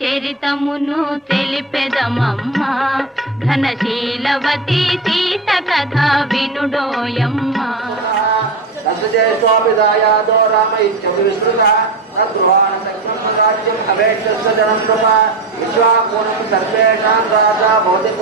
చరితమును తెలిపెదమమ్మ. ఘనశీలవతి సీత కథ వినుడోయమ్మ. తస్జేష్వాపిదాయాదో సర్వేషాం రాజా భవతి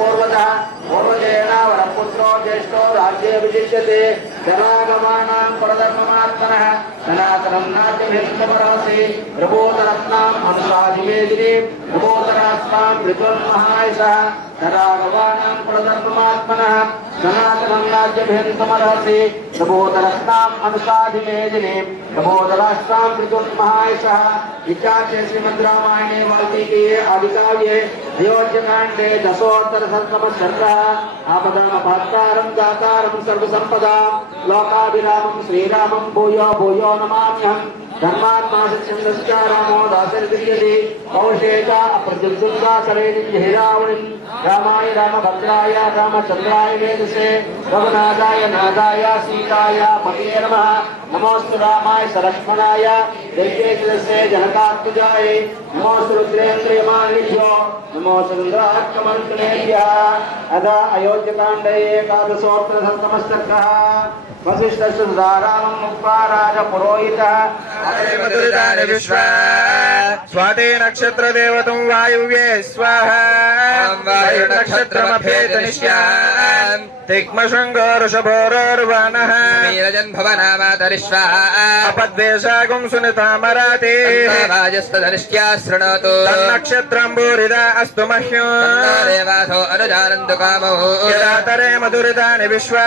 ओजेन वरपुत्रो ज्येष्ठो राज्ये विशिष्यते। धनागमानां परधर्ममात्मनः। सनातनं नाट्यभिन्दपरासि प्रबोधरत्नां हंसाधिवेदिनी प्रबोधरास्तां ऋतुं महायसः धनागमानां परधर्ममात्मनः। నమోదరాష్ట్రామృతోత్మహాయసః విచార్య శ్రీమద్ రామాయణే వాల్మీకి ఆదికావ్యే అయోధ్యకాండే దశోత్తర సంతమ చంద్ర ఆపదామ పాత్రం దాతారం సర్వసంపదా లోకాభిరామం శ్రీరామం భూయో భూయో నమామ్యహం ధర్మాత్మాసందస్కారామో దాసరిద్యతే కౌశేక ప్రత్యుత్సా సరేణిహిరావణిం రామాయ రామభద్రాయ రామచంద్రాయ వేదసే రఘునాథాయ నాదాయ సీతాయ మతే నమ నమోస్తు రామాయ సలక్ష్మణాయ दिव्येश्वरस्य जनकात्मजाय नमो श्रुद्रेन्द्रियमाणिभ्यो नमो सुन्द्रात्मन्त्रेभ्यः अदा अयोध्यकाण्डे एकादशोत्तरसप्तमस्तकः वसिष्ठसुधाराम् मुक्ताराजपुरोहितः। स्वादे नक्षत्र देवतं वायुव्ये स्वाहा। वायुनक्षत्रमभेदनिश्यान् तिक्मशृङ्गो ऋषभोरोर्वाणः नीरजन् भवनामातरिश्वाः अपद्वेशागुं सुनितामराति वाजस्तधनिष्ट्या शृणोतु नक्षत्रम्बूरिदा अस्तु मह्यो देवासो अनुजानन्तु कामौ यदातरे मधुरितानि विश्वा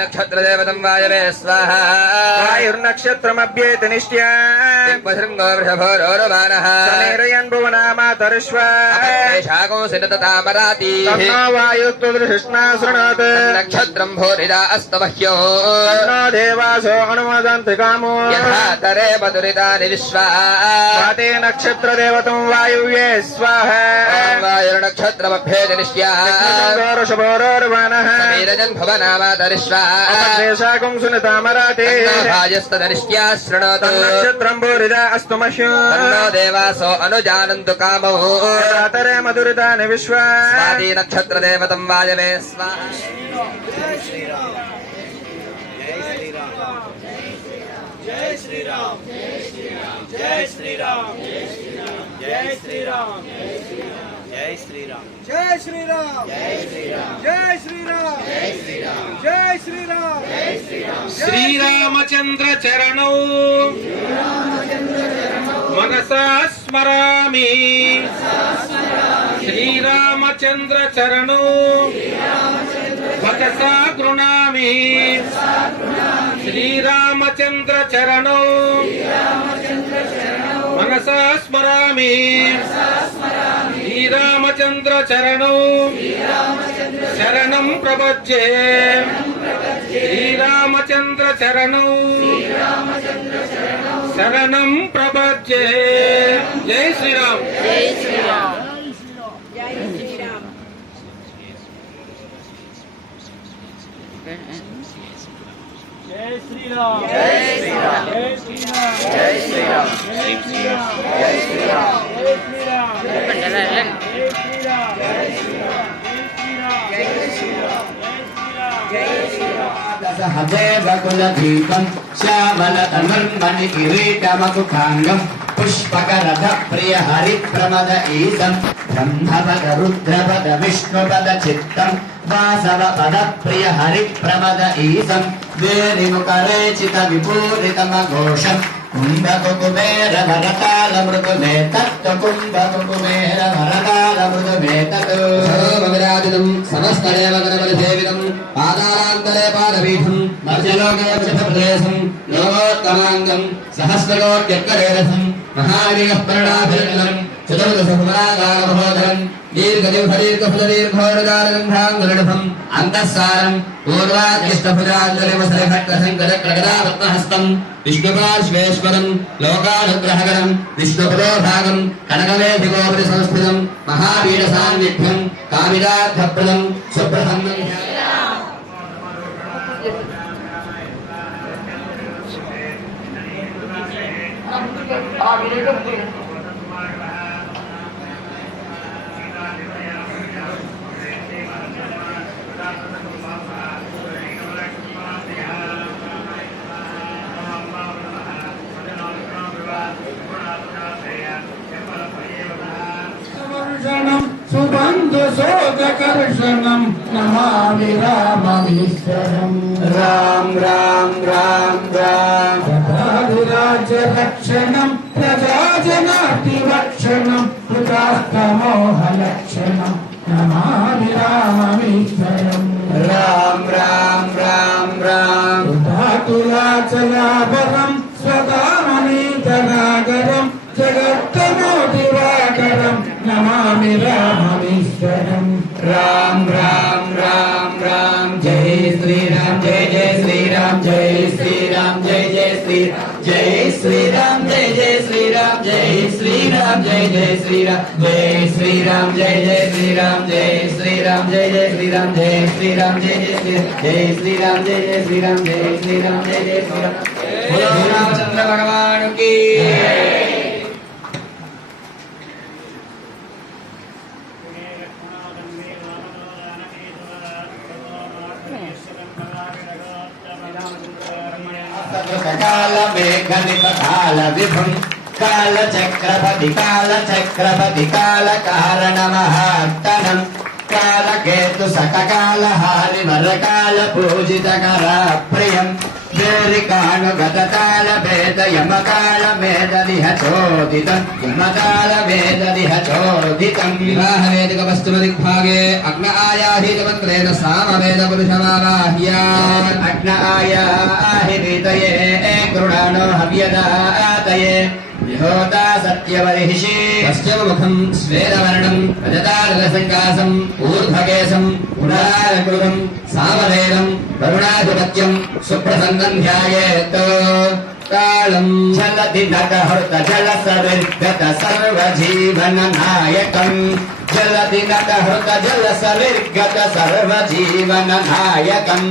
नक्षत्रदेवतं वायवे स्वाहा वायुर्नक्षत्रमभ्येति निष्ट्या तिक्मशृङ्गो वृषभोरोर्वाणः नीरयन् भुवनामातरिश्वा शागुं सिनततामराति वायुस्तुदृशिष्णा शृणोतु नक्षत्रम् भूरिदा अस्तवह्यो देवासो हनुमदन्ति कामो यथातरे मधुरितानि विश्वा ते नक्षत्र देवतम् वायुव्ये स्वाहा वायुर्नक्षत्रमभ्येजनिष्याषभोरोर्वनः वीरजन् भवनामातरिष्वाशाकुम् सुनितामराते भाजस्तदनिष्ट्या शृणोतु नक्षत्रम् भूरिदा अस्तु मह्यो देवासो अनुजानन्तु कामो तरे मधुरितानि विश्वा नक्षत्र देवतम् वायवे स्वाहा జై శ్రీరామ్ జై శ్రీరామ్ జై శ్రీరామ్ జై శ్రీరామ్ శ్రీరామచంద్ర చరణౌ మనసా స్మరామి శ్రీరామచంద్ర చరణౌ వచసా గృణామి శ్రీరామచంద్ర చరణౌ మనసా స్మరామి. శ్రీరామచంద్ర చరణౌ శరణం ప్రపద్యే. శ్రీరామచంద్ర చరణం శరణం ప్రపద్యే. జై శ్రీరామ్. జై శ్రీరామ్. జై శ్రీరామ్. జై శ్రీరామ్ జై శ్రీరామ్ జై శ్రీరామ్ జై శ్రీరామ్ జై శ్రీరామ్ జై శ్రీరామ్ సహదేవకులదీపం శ్యామలతమర్మణి కిరీటమకుటాంగం పుష్పకరథ ప్రియ హరిప్రమద ఈశం బ్రహ్మపద రుద్రపద విష్ణుపద చిత్తం వాసవ పద ప్రియ హరి ప్రమద ఈసం వేణిముఖరేచిత విపూరితమఘోషం కుంభకుకుబేర వరకాల మృదు మే తత్వ మృదు సేవితం పాదాలాంతరే పాదపీఠం ప్రదేశం లోకోత్తమాంగం సహస్రలోక్యక్కరేరసం చతుర్దశ మహోదరం దీర్ఘదింఫదీర్ఘఫలదీర్ఘోరుదారగంధాంగులడుభం అంతఃసారం పూర్వాద్యష్టభుజాంగులివసలఘట్టసంకటక్రగదారత్నహస్తం విష్ణుపార్శ్వేశ్వరం లోకానుగ్రహకరం విష్ణుపురోభాగం కనకమేధిగోపరి సంస్కృతం మహాపీఠ సాన్నిధ్యం కామిదార్థప్రదం సుప్రసన్నం ఆ వీడియో సుబంధు శోకర్షణం నమామి రామీశ్వరం రామ్ రామ్ రామ్ రామ్. రాజరాజ్య రక్షణం ప్రజాజనాతివక్షణం హృదాస్తమోహ లక్షణం నమామి రామీశ్వరం రామ్ రామ్ రామ్ రామ్. ధాతులాచలాభరం స్వదామనీతనాగరం శ్రీరామ్ జై జై శ్రీరామ్ జై శ్రీరామ్ జై జై శ్రీరామ్ జై శ్రీరామ్ జై జై శ్రీరామ్ జై శ్రీరామ్ జై జై శ్రీరామ్ జై శ్రీరామ్ జై జై శ్రీరామ్ జై శ్రీరామ్ జై జై శ్రీరామ్ బోలో రామచంద్ర భగవాన్ की కాల మేఘ కాల విభుం కాల చక్రపతి కాల చక్రపతి కాల కారణ మహార్తనం కాల కేతు సకకాల హారి వరకాల పూజిత కర ప్రియం వేరి కాను గతకాల భేద యమకాల మేదదిహ చోదితం యమకాల మేదదిహ చోదితం వివాహ వేదిక వస్తుమ దిగ్భాగే అగ్న ఆయాహీత మంత్రేణ సామవేద పురుషమావాహ్య అగ్న ఆయాహి వీతయే గృణాణో హవ్యదాతయే. విహోతా సత్యవర్హిషి పశ్చిమముఖం శ్వేతవర్ణం రజతారసంకాసం ఊర్ధ్వకేశం గుణాలకృతం సామవేదం వరుణాధిపత్యం సుప్రసన్నం ధ్యాయేత్ కాళం చలతి నటహృత జల సరిర్గత సర్వజీవన నాయకం జలది నటహృత జల సరిర్గత సర్వజీవన నాయకం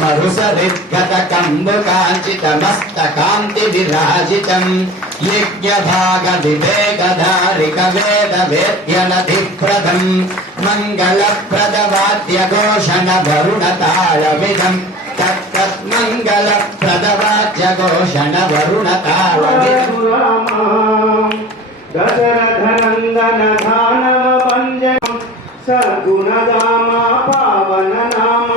మరుసరిర్గత కంబు కాంచిత మస్తకాంతి విరాజితం యజ్ఞ భాగ వివేకధారిక వేద వేద్యనధిప్రదం మంగళప్రద వాద్య ఘోషణ వరుణ తాళవిదం తత్మంగళప్రదవాద్య ఘోషణ వరుణ తాళవిదం దశరథనందన దానవ భంజనం సద్గుణదామ పావన నామ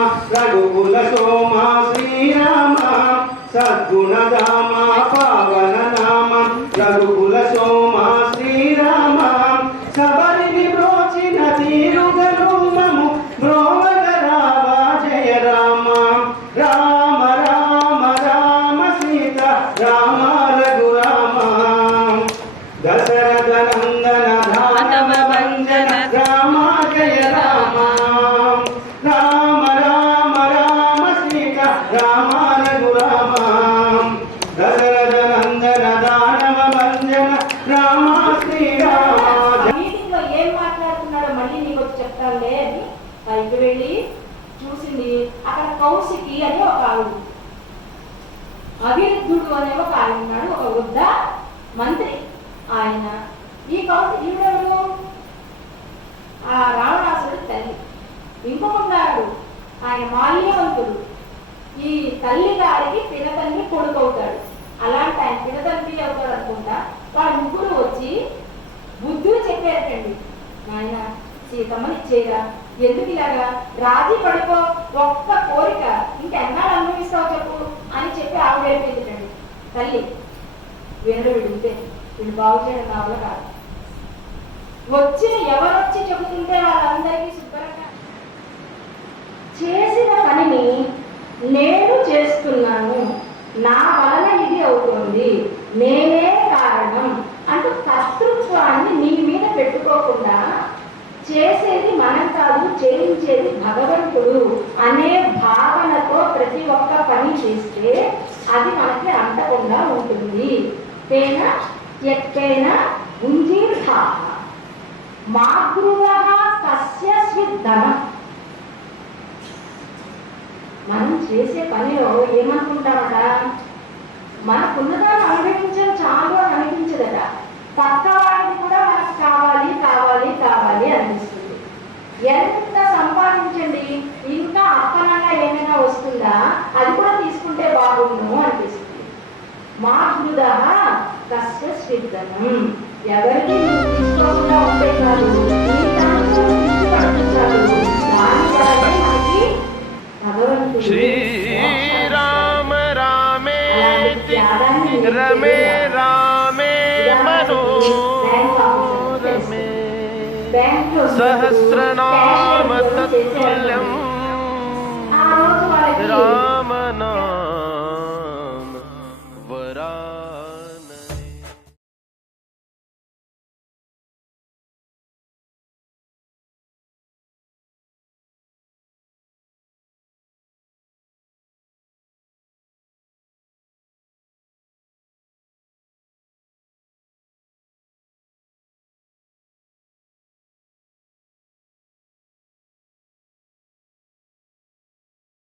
అభివృద్ధుడు అనే ఒక ఆయన ఉన్నాడు ఒక వృద్ధ మంత్రి ఆయన. ఈ కౌశికి ఈవిడెవరు? ఆ రావణాసుడు తల్లి. ఇంకొకడు ఆయన మాల్యవంతుడు. ఈ తల్లి గారికి పినతల్లి కొడుకు అవుతాడు. అలాంటి ఆయన పినతల్లి అవుతాడు అనుకుంటా. వాళ్ళ ముగ్గురు వచ్చి బుద్ధుడు చెప్పారటండి. నాయన సీతమ్మని ఇచ్చేరా ఎందుకు ఇలాగా రాజీ పడిపో ఒక్క కోరిక. అని ఆవిడ వెళ్ళిపోయిందండి తల్లి వినడు విడితే వీడు బాగు చేయడం నా కాదు. వచ్చిన ఎవరొచ్చి చెబుతుంటే వాళ్ళందరికీ శుభ్రంగా చేసిన పనిని నేను చేస్తున్నాను. నా వలన ఇది అవుతుంది. నేనే కారణం అంటూ కర్తృత్వాన్ని నీ మీద పెట్టుకోకుండా చేసేది మనం కాదు చేయించేది భగవంతుడు అనే భావనతో ప్రతి ఒక్క పని చేస్తే అది మనకి అంటకుండా ఉంటుంది. మనం చేసే పనిలో ఏమనుకుంటామట మనకున్నదాన్ని అనుభవించడం చాలు అని అనిపించదట. పక్క వాడికి కూడా మనకు కావాలి కావాలి కావాలి అనిపిస్తుంది. ఎంత సంపాదించండి? ఇంకా అప్పనంగా ఏమైనా వస్తుందా? అది కూడా తీసుకు కాదు నీ దాంట్లో నుంచి పంపించాలి దాని వల్లనే మనకి భగవంతుడు శ్రీరామ రామే అలాంటి త్యాగాన్ని మీరు రమే చేయాలి. రామే మనోరమే బ్యాంకులో సహస్రనామ క్యాషియర్ ఉద్యోగం తత్తుల్యం చేసేవాళ్ళు.